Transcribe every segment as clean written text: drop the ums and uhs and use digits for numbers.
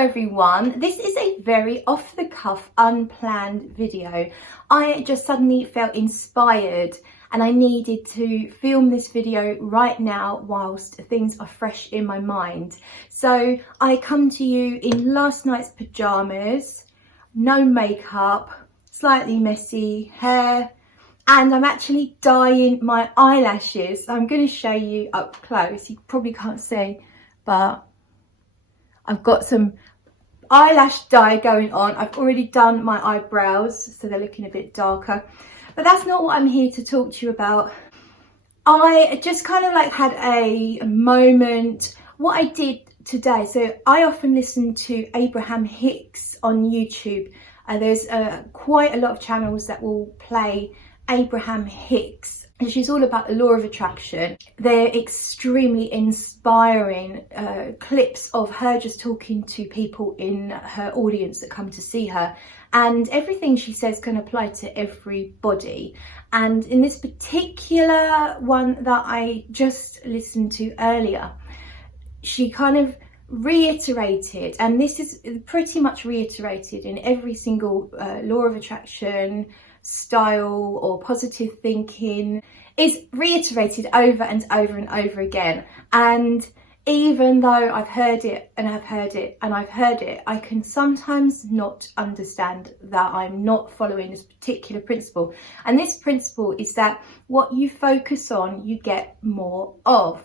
everyone, this is a very off the cuff, unplanned video. I just suddenly felt inspired and I needed to film this video right now whilst things are fresh in my mind. So I come to you in last night's pyjamas, no makeup, slightly messy hair, and I'm actually dyeing my eyelashes. I'm going to show you up close. You probably can't see, but I've got some eyelash dye going on. I've already done my eyebrows, so they're looking a bit darker. But that's not what I'm here to talk to you about. I just kind of like had a moment. What I did today, so I often listen to Abraham Hicks on YouTube. There's quite a lot of channels that will play Abraham Hicks, and she's all about the law of attraction. They're extremely inspiring clips of her just talking to people in her audience that come to see her, and everything she says can apply to everybody. And in this particular one that I just listened to earlier, she kind of reiterated, and this is pretty much reiterated in every single law of attraction style or positive thinking, is reiterated over and over and over again. And even though I've heard it and I've heard it and I've heard it, I can sometimes not understand that I'm not following this particular principle. And this principle is that what you focus on, you get more of.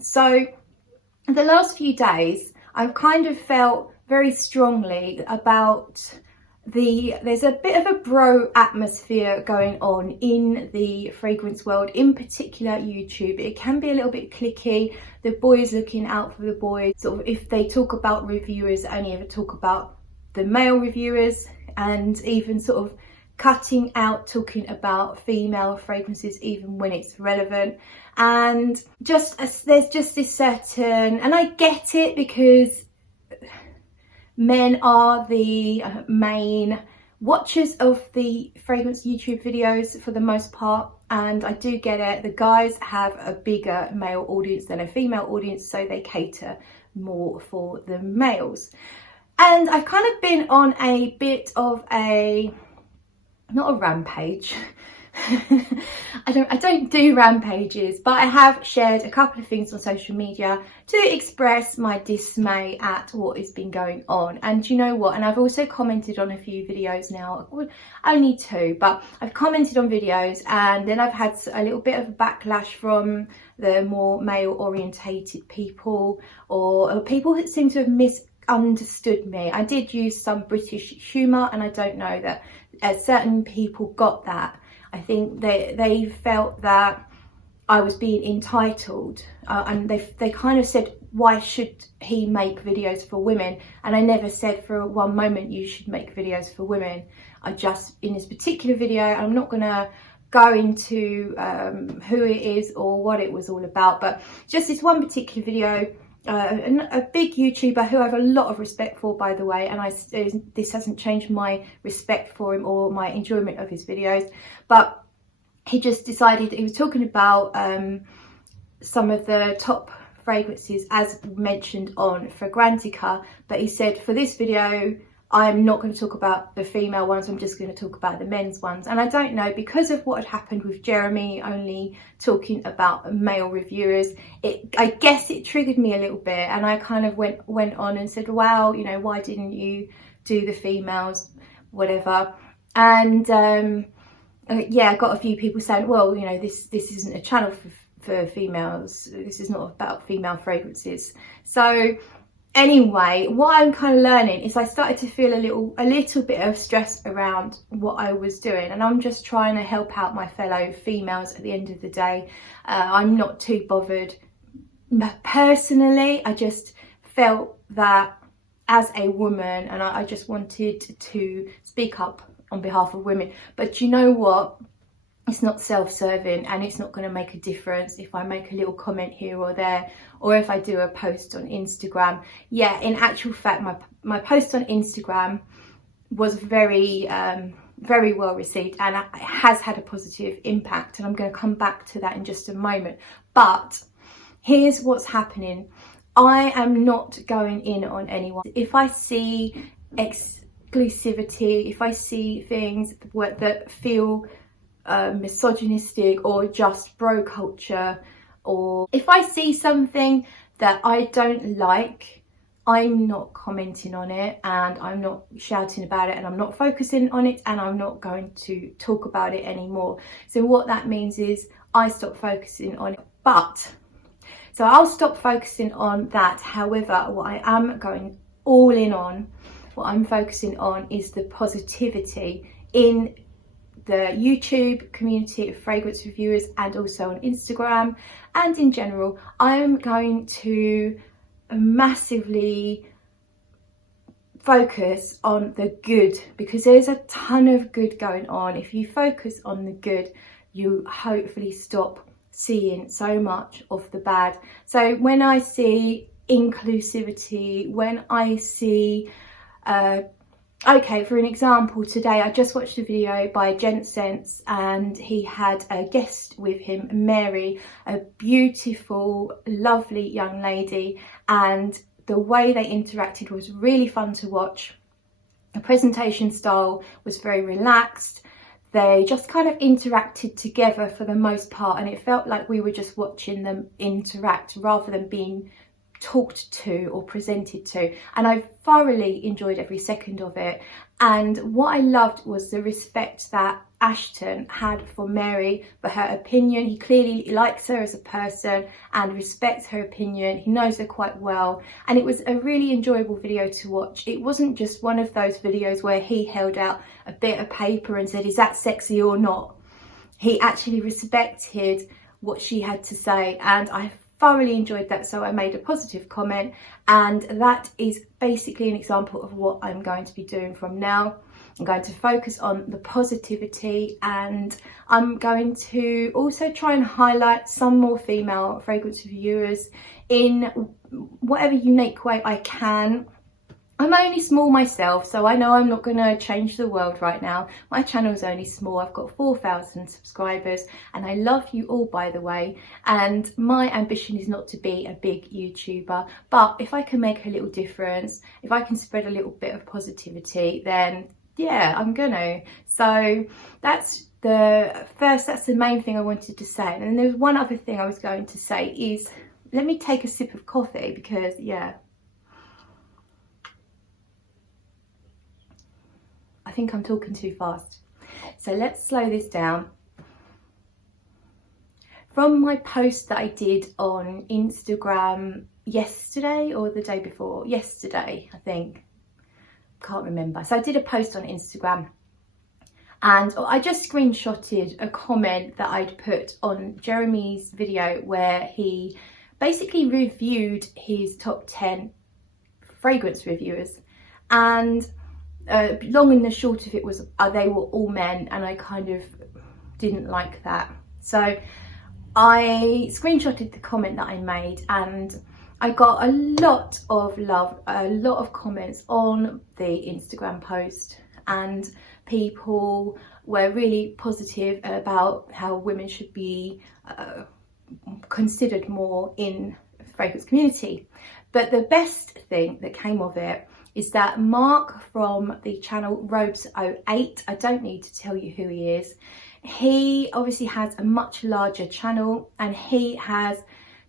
So the last few days, I've kind of felt very strongly about there's a bit of a bro atmosphere going on in the fragrance world, in particular YouTube. It can be a little bit cliquey. The boys looking out for the boys. Sort of, if they talk about reviewers, only ever talk about the male reviewers, and even sort of cutting out talking about female fragrances even when it's relevant. And just there's just this certain, and I get it because men are the main watchers of the fragrance YouTube videos for the most part, and I do get it. The guys have a bigger male audience than a female audience, so they cater more for the males. And I've kind of been on a bit of a, not a rampage, I don't do rampages, but I have shared a couple of things on social media to express my dismay at what has been going on. And you know what, and I've also commented on a few videos now, only two, but I've commented on videos, and then I've had a little bit of a backlash from the more male orientated people, or people that seem to have misunderstood me. I did use some British humour, and I don't know that certain people got that. I think they felt that I was being entitled, and they kind of said, why should he make videos for women? And I never said for one moment you should make videos for women. I just, in this particular video, I'm not going to go into who it is or what it was all about, but just this one particular video, a big YouTuber who I have a lot of respect for, by the way, and this hasn't changed my respect for him or my enjoyment of his videos, but he just decided that he was talking about some of the top fragrances as mentioned on Fragrantica, but he said, for this video I'm not going to talk about the female ones, I'm just going to talk about the men's ones. And I don't know, because of what had happened with Jeremy only talking about male reviewers, I guess it triggered me a little bit, and I kind of went on and said, wow, you know, why didn't you do the females, whatever. And yeah, I got a few people saying, well, you know, this isn't a channel for females, this is not about female fragrances. So anyway, what I'm kind of learning is I started to feel a little bit of stress around what I was doing, and I'm just trying to help out my fellow females at the end of the day. I'm not too bothered personally. I just felt that as a woman, and I just wanted to speak up on behalf of women. But you know what? It's not self-serving, and it's not going to make a difference if I make a little comment here or there, or if I do a post on Instagram. Yeah, in actual fact, my post on Instagram was very well received, and it has had a positive impact, and I'm going to come back to that in just a moment. But here's what's happening. I am not going in on anyone. If I see exclusivity, if I see things that feel misogynistic or just bro culture, or if I see something that I don't like, I'm not commenting on it, and I'm not shouting about it, and I'm not focusing on it, and I'm not going to talk about it anymore. So what that means is I stop focusing on it. So I'll stop focusing on that. However, what I am going all in on, what I'm focusing on, is the positivity in the YouTube community of fragrance reviewers, and also on Instagram and in general. I'm going to massively focus on the good, because there's a ton of good going on. If you focus on the good, you hopefully stop seeing so much of the bad. So when I see inclusivity, when I see okay, for an example, today I just watched a video by Gent Sense, and he had a guest with him, Mary, a beautiful, lovely young lady, and the way they interacted was really fun to watch. The presentation style was very relaxed. They just kind of interacted together for the most part, and it felt like we were just watching them interact rather than being talked to or presented to, and I thoroughly enjoyed every second of it. And what I loved was the respect that Ashton had for Mary, for her opinion. He clearly likes her as a person and respects her opinion. He knows her quite well, and it was a really enjoyable video to watch. It wasn't just one of those videos where he held out a bit of paper and said, is that sexy or not? He actually respected what she had to say, and I thoroughly enjoyed that. So I made a positive comment, and that is basically an example of what I'm going to be doing from now. I'm going to focus on the positivity, and I'm going to also try and highlight some more female fragrance reviewers in whatever unique way I can. I'm only small myself, so I know I'm not going to change the world right now. My channel is only small. I've got 4,000 subscribers, and I love you all, by the way. And my ambition is not to be a big YouTuber, but if I can make a little difference, if I can spread a little bit of positivity, then yeah, I'm gonna. So that's the main thing I wanted to say. And then there's one other thing I was going to say is, let me take a sip of coffee, because yeah, I think I'm talking too fast. So let's slow this down. From my post that I did on Instagram yesterday, or the day before, yesterday, I think, can't remember. So I did a post on Instagram, and I just screenshotted a comment that I'd put on Jeremy's video where he basically reviewed his top 10 fragrance reviewers, and long and the short of it was they were all men, and I kind of didn't like that. So I screenshotted the comment that I made, and I got a lot of love, a lot of comments on the Instagram post, and people were really positive about how women should be considered more in the fragrance community. But the best thing that came of it is that Mark from the channel Robes08, I don't need to tell you who he is. He obviously has a much larger channel, and he has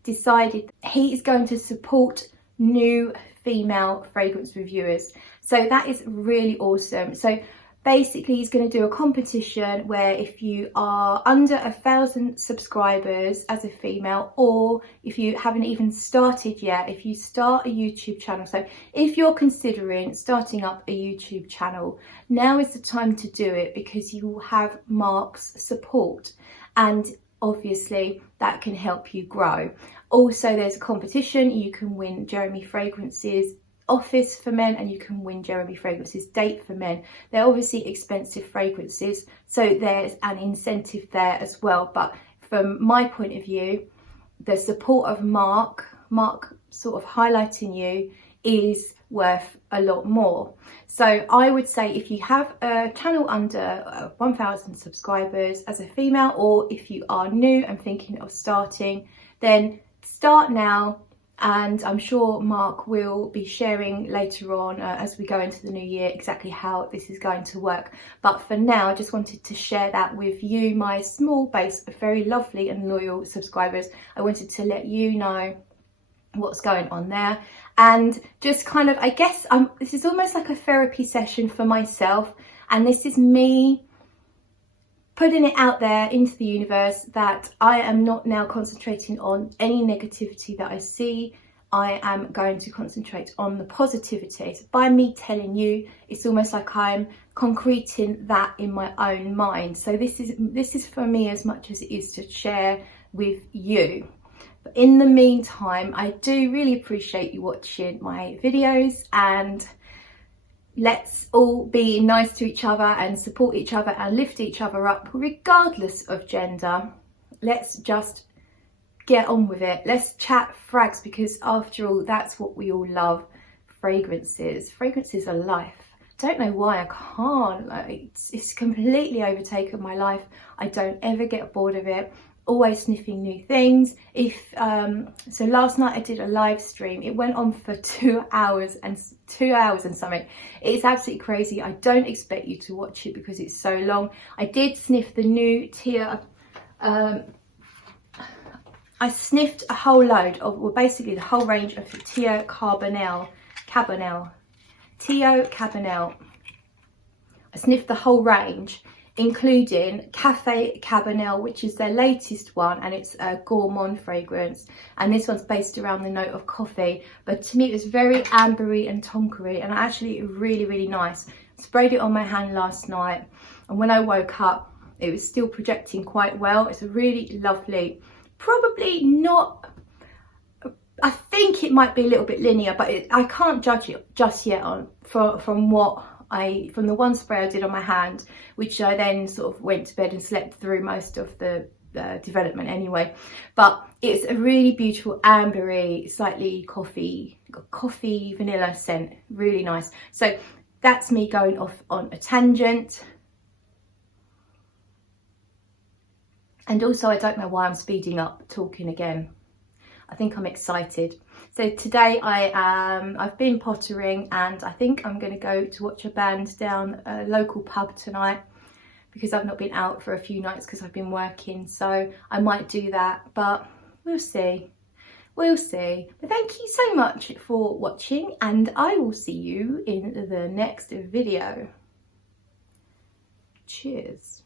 decided he is going to support new female fragrance reviewers. So that is really awesome. So basically he's going to do a competition where if you are under 1,000 subscribers as a female, or if you haven't even started yet, if you start a YouTube channel, so if you're considering starting up a YouTube channel, now is the time to do it, because you will have Mark's support, and obviously that can help you grow. Also, there's a competition. You can win Jeremy Fragrance's office for men, and you can win Jeremy Fragrance's date for men. They're obviously expensive fragrances, so there's an incentive there as well. But from my point of view, the support of Mark sort of highlighting you, is worth a lot more. So I would say if you have a channel under 1,000 subscribers as a female, or if you are new and thinking of starting, then start now. and I'm sure Mark will be sharing later on as we go into the new year exactly how this is going to work. But for now, I just wanted to share that with you, my small base of very lovely and loyal subscribers. I wanted to let you know what's going on there, and just kind of, I guess, this is almost like a therapy session for myself, and this is me putting it out there into the universe that I am not now concentrating on any negativity that I see. I am going to concentrate on the positivity. So by me telling you, it's almost like I'm concreting that in my own mind. So this is for me as much as it is to share with you. But in the meantime, I do really appreciate you watching my videos, and let's all be nice to each other and support each other and lift each other up regardless of gender. Let's just get on with it. Let's chat frags, because after all, that's what we all love. Fragrances are life. Don't know why I can't, like, it's completely overtaken my life. I don't ever get bored of it. Always sniffing new things. So last night I did a live stream. It went on for 2 hours and something. It's absolutely crazy. I don't expect you to watch it because it's so long. I did sniff the new Tia. I sniffed a whole load of, well, basically the whole range of the Tia Cabanel. Tio Cabanel. I sniffed the whole range, including Cafe Cabanel, which is their latest one, and it's a gourmand fragrance, and this one's based around the note of coffee, but to me it was very ambery and tonkery, and actually really nice. Sprayed it on my hand last night, and when I woke up it was still projecting quite well. It's a really lovely, probably not, I think it might be a little bit linear, but I can't judge it just yet from the one spray I did on my hand, which I then sort of went to bed and slept through most of the development anyway. But it's a really beautiful ambery, slightly coffee vanilla scent, really nice. So that's me going off on a tangent. And also, I don't know why I'm speeding up talking again. I think I'm excited. So today I've been pottering, and I think I'm going to go to watch a band down a local pub tonight, because I've not been out for a few nights because I've been working. So I might do that, but we'll see. We'll see. But thank you so much for watching, and I will see you in the next video. Cheers.